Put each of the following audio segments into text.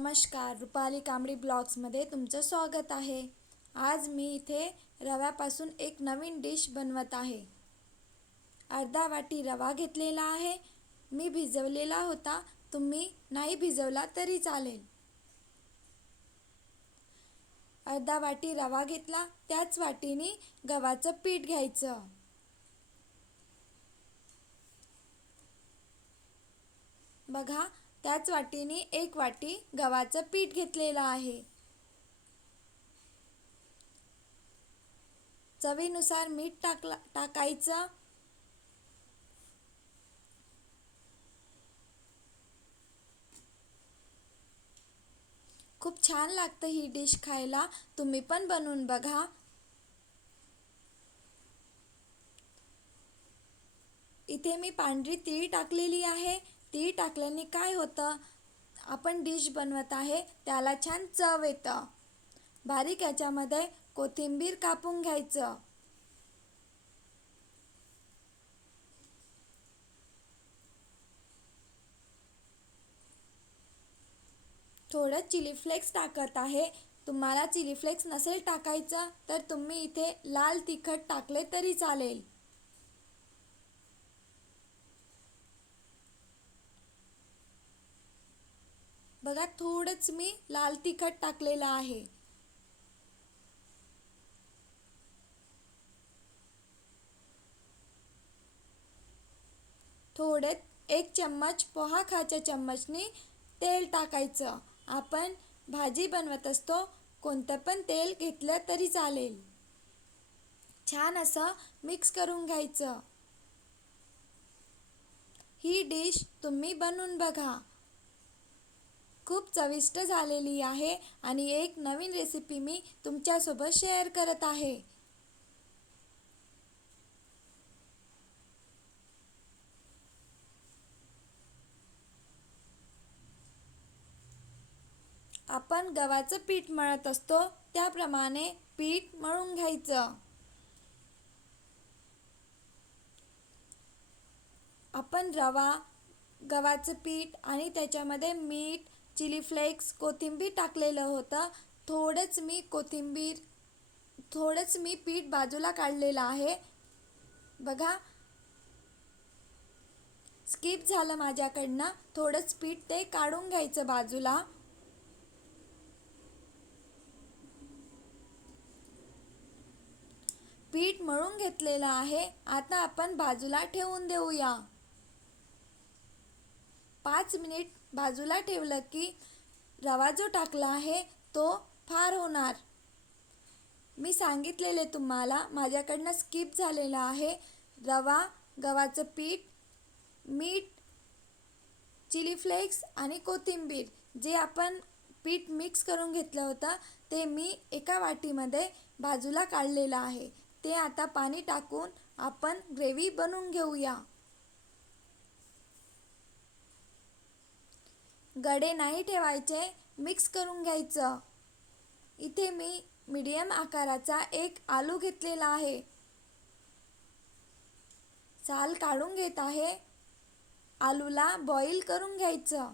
नमस्कार, रुपाली कांबडी ब्लॉग्समध्ये तुमचं स्वागत आहे। आज मी इथे रव्यापासून एक नवीन डिश बनवत आहे। अर्धा वाटी रवा घेतलेला आहे। मी भिजवलेला होता, तुम्ही नाही भिजवला तरी चालेल। अर्धा वाटी रवा घेतला, त्याच वाटीने गव्हाचं पीठ घ्यायचं। बघा, त्याच वाटीने एक वाटी गव्हाचं पीठ घेतलेलं आहे। चवीनुसार मीठ टाकायचं। खूप छान लागतं ही डिश खायला, तुम्ही पण बनवून बघा। इथे मी पांढरी तीळ टाकलेली आहे। तीळ टाकल्याने काय होतं, आपण डिश बनवत आहे त्याला छान चव येतं। बारीक याच्यामध्ये कोथिंबीर कापून घ्यायचं। थोडं चिली फ्लेक्स टाकत आहे। तुम्हाला चिली फ्लेक्स नसेल टाकायचं तर तुम्ही इथे लाल तिखट टाकले तरी चालेल। बघा, थोडंच मी लाल तिखट टाकलेलं आहे। थोडे 1 चम्मच पोहा खायच्या चम्मचने तेल टाकायचं। आपण भाजी बनवत असतो, कोणतं पण तेल घेतलं तरी चालेल। छान असं मिक्स करून घ्यायचं। ही डिश तुम्ही बनवून बघा, खूप चविष्ट झालेली आहे आणि एक नवीन रेसिपी मी तुमच्यासोबत शेअर करत आहे। आपण गव्हाचं पीठ मळत असतो त्याप्रमाणे पीठ मळून घ्यायचं। आपण रवा, गव्हाचं पीठ आणि त्याच्यामध्ये मीठ, चिली फ्लेक्स, कोथिंबीर टाकलेलं होतं। थोडंच मी पीठ बाजूला काढलेलं आहे। बघा, स्किप झालं माझ्याकडनं, थोडंच पीठ ते काढून घ्यायचं बाजूला। पीठ मळून घेतलेलं आहे, आता आपण बाजूला ठेवून देऊया। 5 मिनिट बाजूला ठेवलं की रवा जो टाकला आहे तो फार होणार। मी सांगितलेले तुम्हाला, माझ्याकडनं स्किप झालेलं आहे। रवा, गव्हाचं पीठ, मीठ, चिली फ्लेक्स आणि कोथिंबीर जे आपण पीठ मिक्स करून घेतलं होतं ते मी एका वाटीमध्ये बाजूला काढलेलं आहे। ते आता पाणी टाकून आपण ग्रेव्ही बनवून घेऊया। गडे नाही ठेवायचे, मिक्स करून घ्यायचं। इथे मी मीडियम आकाराचा एक आलू घेतलेला आहे। साल काढून घेत आहे। आलूला बॉईल करून घ्यायचं।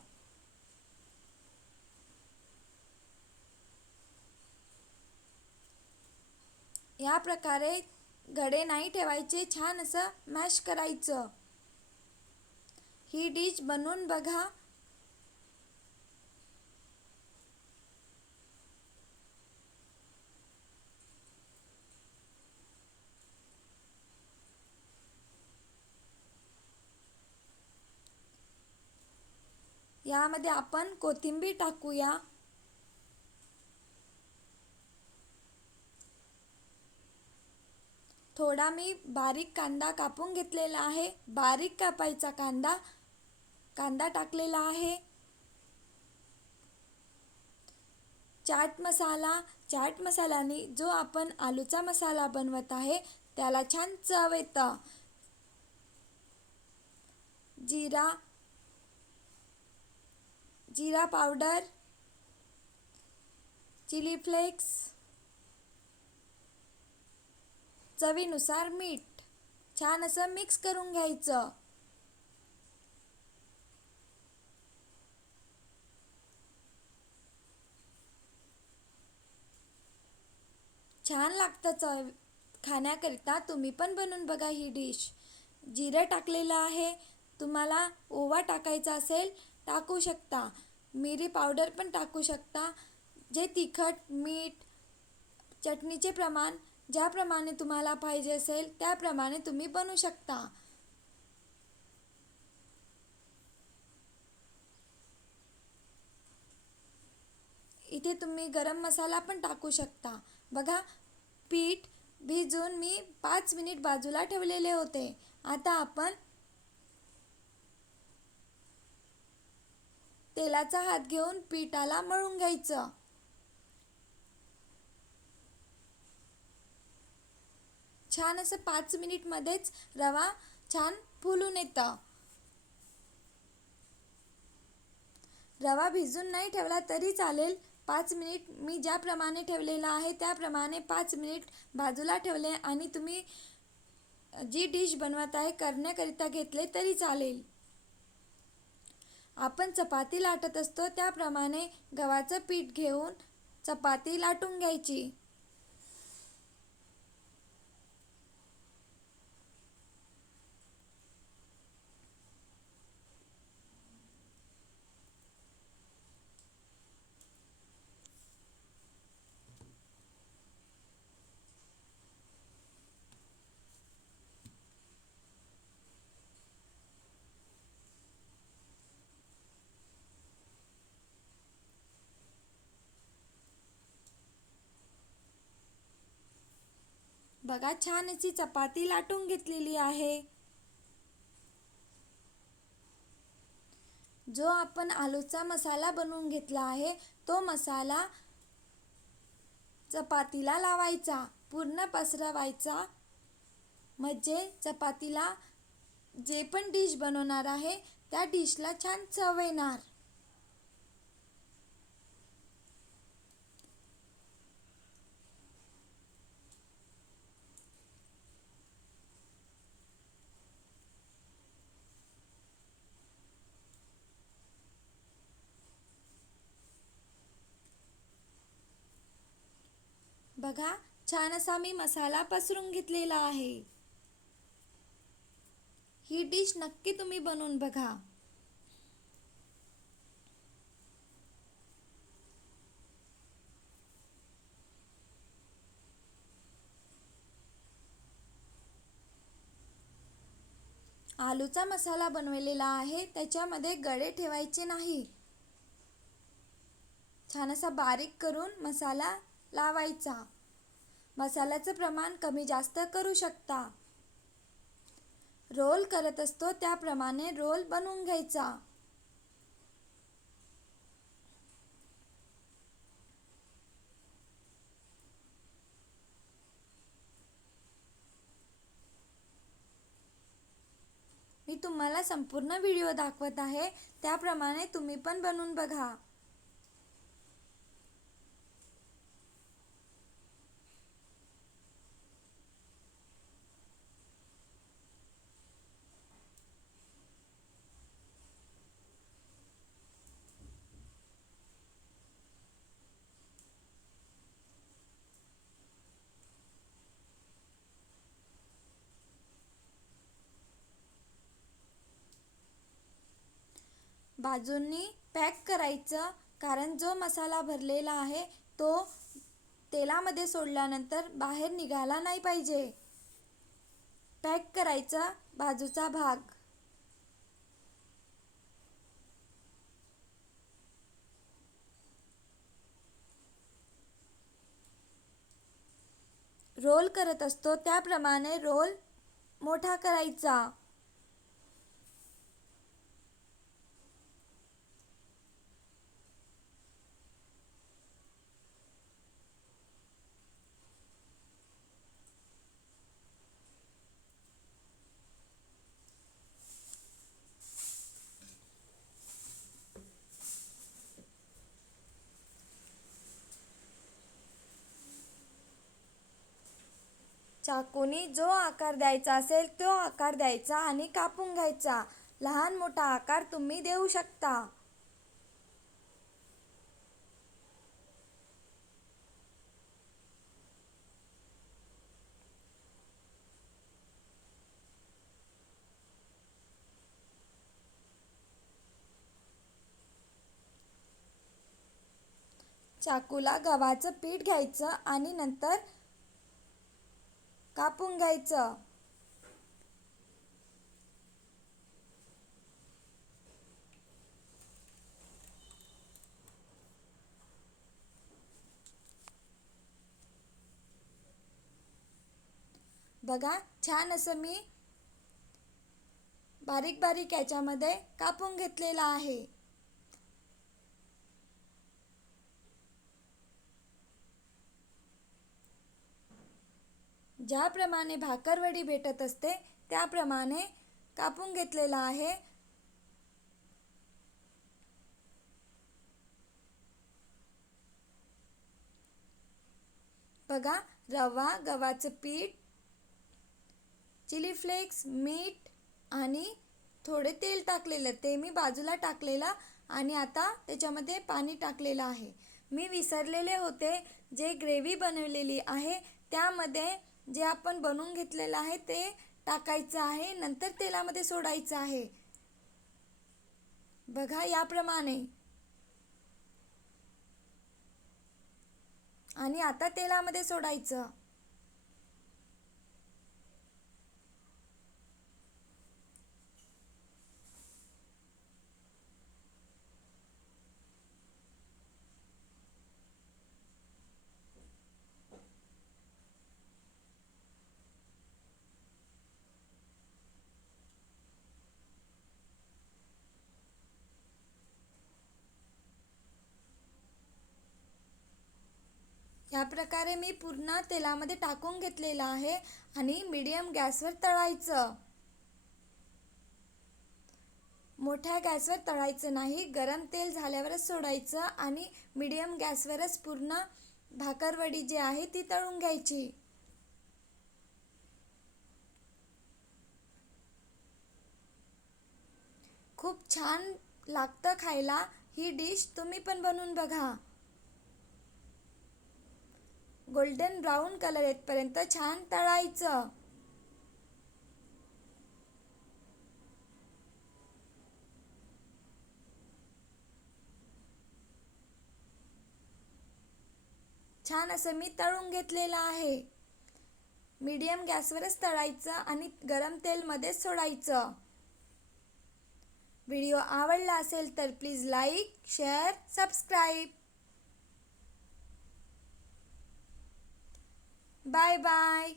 या प्रकारे गडे नाही ठेवायचे, छान असं मॅश करायचं। ही डिश बनवून बघा। यामध्ये आपण कोथिंबीर टाकूया। थोडा मी बारीक कांदा कापून घेतलेला आहे। बारीक कापायचा कांदा टाकलेला आहे। चाट मसाल्याने जो आपण आलूचा मसाला बनवत आहे त्याला छान चव येतं। जीरा पावडर, चिली फ्लेक्स, चवीनुसार मीठ, छान असं मिक्स करून घ्यायचं। छान लागतं चव खाण्याकरिता. तुम्ही पण बनवून बघा ही डिश. जिरं टाकलेलं आहे. तुम्हाला ओवा टाकायचा असेल टाकू शकता. मिरी पावडर पण टाकू शकता. जे तिखट मीठ चटणीचे प्रमाण ज्याप्रमाणे तुम्हाला पाहिजे असेल त्याप्रमाणे तुम्ही बनवू शकता. इथे तुम्ही गरम मसाला पण टाकू शकता. बघा, पीठ भिजून मी 5 मिनिट बाजूला ठेवलेले होते. आता आपण तेलाचा हात घेऊन पिठाला मळून घ्यायचं. छान असं 5 मिनिटमध्येच रवा छान फुलून येतं. रवा भिजून नाही ठेवला तरी चालेल. 5 मिनिट मी ज्याप्रमाणे ठेवलेला आहे त्याप्रमाणे 5 मिनिट बाजूला ठेवले आणि तुम्ही जी डिश बनवत आहे करण्याकरिता घेतले तरी चालेल. आपण चपाती लाटत असतो त्याप्रमाणे गव्हाचं पीठ घेऊन चपाती लाटून घ्यायची. बघा, छान अशी चपाती लाटून घेतलेली आहे. जो आपण आलूचा मसाला बनवून घेतला आहे तो मसाला चपातीला लावायचा, पूर्ण पसरवायचा. म्हणजे चपातीला जे पण डिश बनवणार आहे त्या डिशला छान चव येणार. बघा, छान असा मी मसाला पसरून घेतलेला आहे. ही डिश नक्की तुम्ही बनवून बघा. आलूचा मसाला बनवलेला आहे, त्याच्यामध्ये गळे ठेवायचे नाही. छान असा बारीक करून मसाला लावायचा. मसाल्याचं प्रमाण कमी जास्त करू शकता. रोल करत असतो त्याप्रमाणे रोल बनवून घ्यायचा. मी तुम्हाला संपूर्ण व्हिडिओ दाखवत आहे, त्याप्रमाणे तुम्ही पण बनवून बघा. बाजूंनी पॅक करायचं, कारण जो मसाला भरलेला आहे तो तेलामध्ये सोडल्यानंतर बाहेर निघाला नाही पाहिजे. पॅक करायचा बाजूचा भाग. रोल करत असतो त्याप्रमाणे रोल मोठा करायचा. चाकूनी जो आकार द्यायचा असेल तो आकार द्यायचा आणि कापून घ्यायचा. लहान मोठा आकार तुम्ही देऊ शकता. चाकूला गव्हाचं पीठ घ्यायचं आणि नंतर कापून घ्यायचं. बघा, छान असं मी बारीक बारीक याच्यामध्ये कापून घेतलेला आहे. ज्याप्रमाणे भाकरवडी भेटत असते त्याप्रमाणे कापून घेतलेला आहे. बघा, रवा, गव्हाचं पीठ, चिली फ्लेक्स, मीठ आणि थोडे तेल टाकलेलं, ते मी बाजूला टाकलेलं आणि आता त्याच्यामध्ये पाणी टाकलेलं आहे. मी विसरलेले होते, जे ग्रेव्ही बनवलेली आहे त्यामध्ये जे आपण बनवून घेतलेलं आहे ते टाकायचं आहे, नंतर तेलामध्ये सोडायचं आहे. बघा, याप्रमाणे. आणि आता तेलामध्ये सोडायचं. या प्रकारे मी पूर्ण तेलामध्ये टाकून घेतलेलं आहे आणि मीडियम गॅसवर तळायचं. मोठ्या गॅसवर तळायचं नाही, गरम तेल झाल्यावरच सोडायचं आणि मीडियम गॅसवरच पूर्ण भाकरवडी जी आहे ती तळून घ्यायची. खूप छान लागतं खायला ही डिश, तुम्ही पण बनवून बघा. गोल्डन ब्राऊन कलर येतपर्यंत छान तळायचं. छान असं मी तळून घेतलेलं आहे. मीडियम गॅसवरच तळायचं आणि गरम तेलमध्येच सोडायचं. व्हिडिओ आवडला असेल तर please like, share, subscribe. Bye bye.